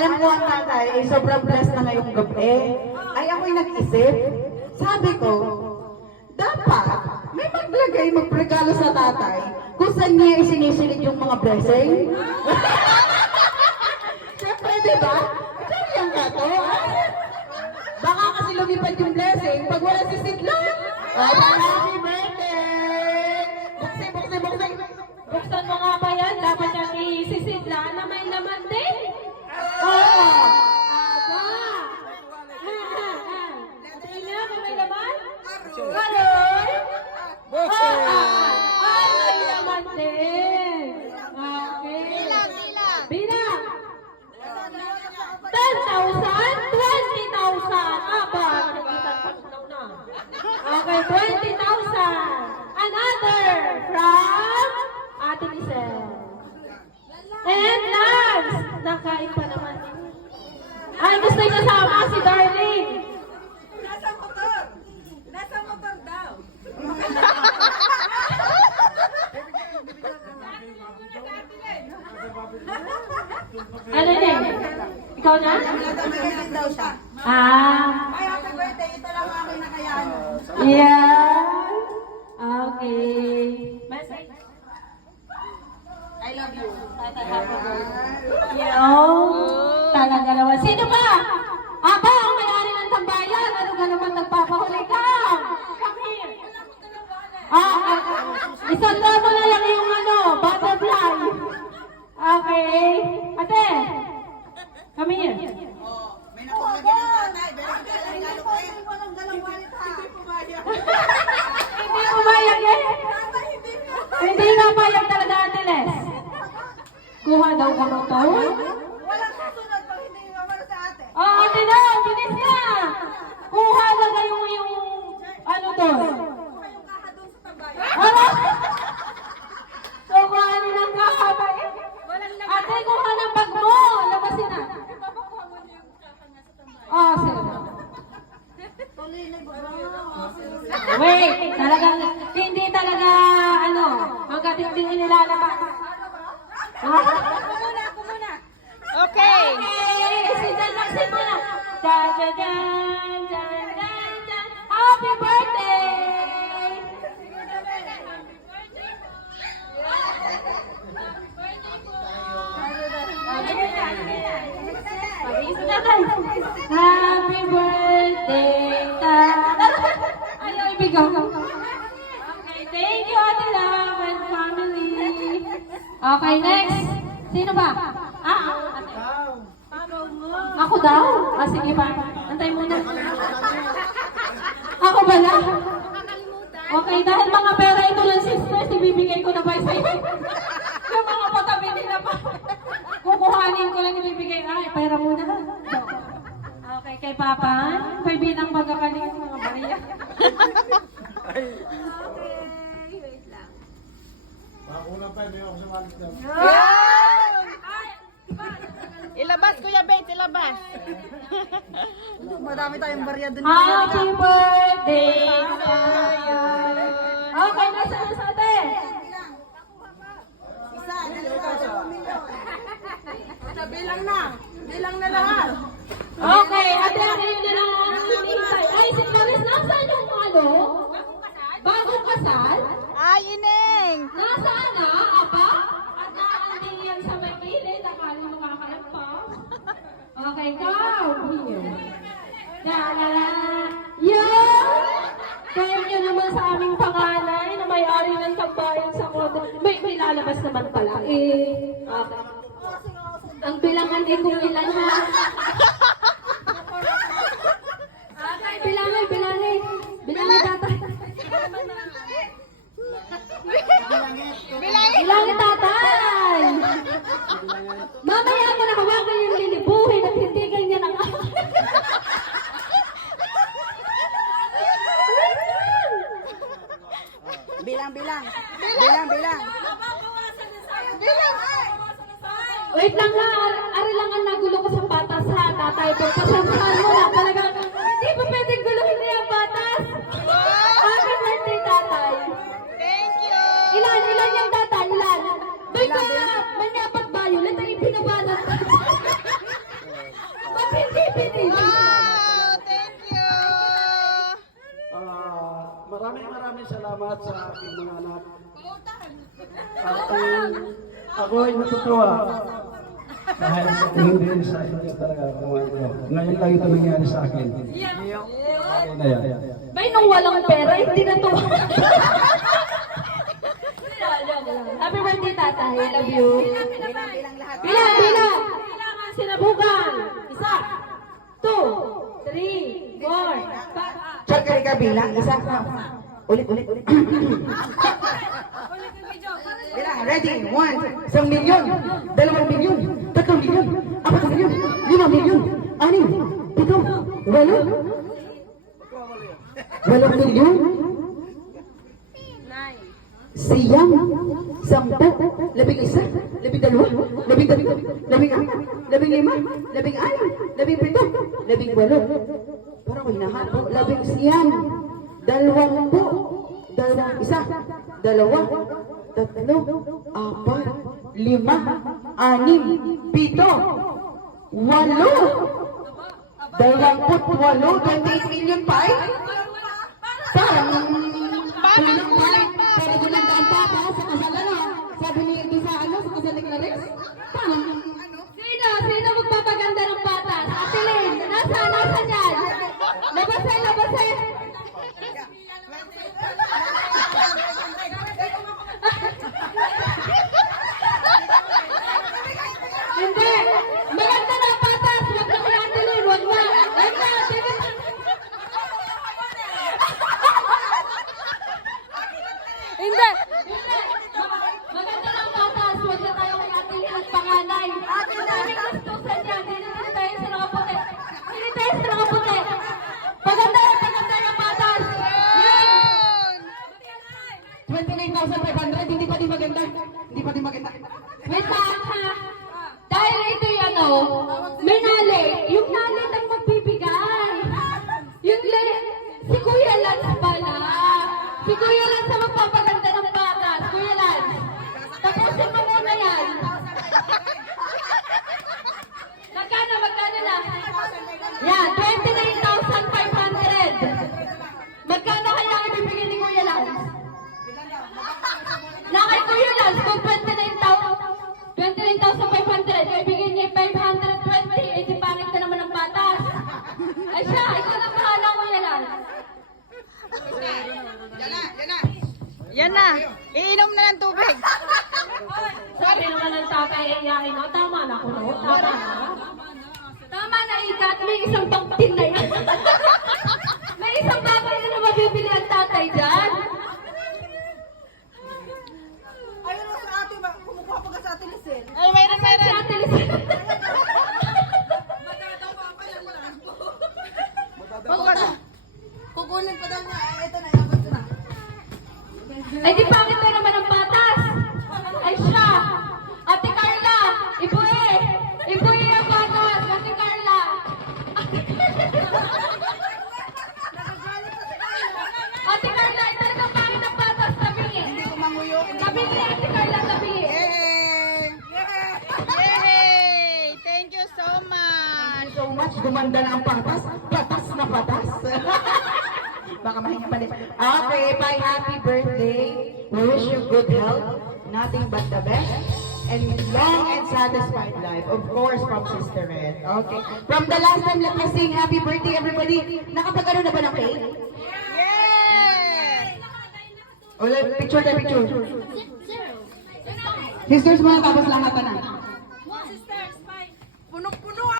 Alam ko ang tatay, sobrang blessed na ngayong gabi. Ay ako'y nag-isip. Sabi ko, dapat may magregalo sa tatay kung saan niya isinisilid yung mga blessing. Siyempre, di ba? Seryoang ka to. Baka kasi lumipad yung blessing pag wala si Sidlan. Ay, happy birthday! Buksin! Buksan mo nga ba yan? Dapat yung isisidla na may laman din. Oo! Aba! Tingnan mo may laman? Gano'n? Ay, may laman din. Okay. Bilang! 10,000? 20,000! Aba, nakikita na. Okay, 20,000. Another from Ate Lisel. And last, nakain pa naman. Ay, gusto niya sama si Darling. Nasa motor daw. Ano yun? Ikaw na? Nagdamagaling daw siya. Ay, happy birthday. Ito lang ang aking nakayaan. Yeah. Okay. Message. I love you. Tatay, happy birthday. Talaga naman. Sino ba? Aba, ang may-ari ng tambayan. Ano ka naman nagpapahuli ka? Come here. Isang mo na lang yung butterfly. Okay. Ate, come here. May napulagyan ng tatay. Regalo ko eh. Walang dalang wallet ha. Hindi pumayag eh. Hindi nga payag talaga, Ate Les. Kuha daw ko ng tawon. Walang susunod pag hindi mamara sa ate. Ate na, bilis niya. Kuha na yung ano doon. Yung kaha doon sa tambayan. Ano? So, kuha ng kahaba eh. Ate, kuha ng bag mo. Labasin na. Papakuha mo niya yung kaha niya sa tambayan. Sige. Tuloy na ba? Wait, hindi talaga, hanggat hindi nilalabas. Ako muna. Okay, sinanaksin mo na. Jan, jan, jan, jan, jan, jan. Happy birthday! Happy birthday, Ayaw ibigaw. Okay, thank you, Ate Love and family. Okay, next. Sino ba? Ate. Ako daw? Sige pa. Antay muna. Ako pala? Okay, dahil mga pera ito ng sisters, ibibigay ko na ba sa iyo? Yung mga patabi nila pa. Kukuhanin ko lang ibibigay. Ay, pera muna. Okay, kay Papa. May bilang magkakaling mga bariya. Wait lang. Ilabas, Kuya Bates, ilabas. Madami tayong barya dun. Happy birthday to you. Okay, nasa sa ate. Isa, dalawa, 2 milyon. Bilang na. Bilang na lahat. Okay, ate, ano yun na lang ang hinihintay? Ay, si Clarice, nasaan yung bagong kasal? Ay, Ineng! Nasaan na, aba? At nakaanding yan sa may kilid, akala makakalampas. Okay, come here. Dalala. Yan! Thank you naman sa aming panganay na may-ari ng tambayan sa kodo. May lalabas naman pala. Okay. Ang bilangan din kung ilan ha. Okay, bilangay. Bilangay tatay. Bilangay tatay. Mamaya mo na hawakan yung lilibuhin at hindi ganyan ang Bilang. Wait lang na, ari lang ang nagulo ko sa patas ha, tatay. Pagpasansahan mo na, talagang hindi pa pwedeng guluhin na yung patas. Happy birthday, tatay. Thank you! Ilan yung tatay, ilan? Doy ka, manyapat violet, ay pinabanat. salamat sa aking mga anak. At ako ay natutuwa. Dahil hindi sa inyo talaga kung ano. Ngayon lang ito nangyari sa akin. Okay na yan. Bay, nung walang pera, hindi na to. Happy birthday, tatay. I love you. Bilang lahat. Bilang, bilang. Bilangan sinabukan. 1, 2, 3, 4, 5. Check ka rin ka bilang. Isa. Ulit. Bilang. Ready? 1. 1 milyon. 2 milyon. 3 milyon. 4 milyon. 5 milyon. 6, 7, 8. 8 milyon. Siyam, 10, 11, 12, 13, 14, 15, 16, 17, 18. Parang ko hinahapo. 11, 20, 1, 2, 3, 4, 5, 6, 7, 8, 28 million pa eh. Parang kulang pa. Pero gumandaan pa ako sa kasal sabi ni Ito sa sa kasal ni Clarice. Parang Sino magpapaganda ng patas? Ate Lynn, nasa yan? Labasay. Hindi. Maganda ng patas. Wag na kay Ate Lynn. Wag na. Hindi. Maganda ng patas. Wag na tayo kay Ate Lynn at panganay. Maraming gustusan yan. Hindi tayo sa nakaputi. Paganda ng patas. Yan. 29,500. Hindi pa din maganda. Wait lang ha. Dahil ito yan may nali. Yung nali ang magbibigay. Si Kuya Lance pala. Si Kuya Lance ang magpapaganda ng patas. Kuya Lance. Tapusin mo muna yan. Magkano na? Yan, 29,500. Magkano kaya ang ibibigay ni Kuya Lance? Na kay Kuya Lance, kung 29,500, ibigay niya 520, eh di pangit na naman ang patas. Ay siya, ikaw na bahala, Kuya Lance. Yan na. Iinom na ng tubig. Sabi naman ng tatay, iyakin na, tama na ko, no? Tama na. Tama na, ikat, may isang baktin na yan. May isang bagay na mabibili ang tatay dyan. Ayun o sa ate, kumukuha pa ka sa ate Lisel. Ay, mayroon. Si Ate Lizzie. Kukunin pa daw niya. Ito na, abot na. Ay, di pangit na naman ang patas. Ay siya. Ate Carla, ibuhi ang patas. Ate Carla. Ate Carla, ito na ang pangit ang patas. Tabingin. Manguyo. Tabingin, Ate Carla, tabingin. Yay! Thank you so much. so much. Gumanda na ang patas. Patas na patas. Baka mahinga pa din. Okay, bye. Happy birthday. We wish you good health. Nothing but the best. And long and satisfied life. Of course, from Sister Red. Okay. From the last time, let me sing happy birthday, everybody. Nakapag-ano na ba ng cake? Yay! Ulit, picture tayo, picture. Sisters mga tapos lahat na.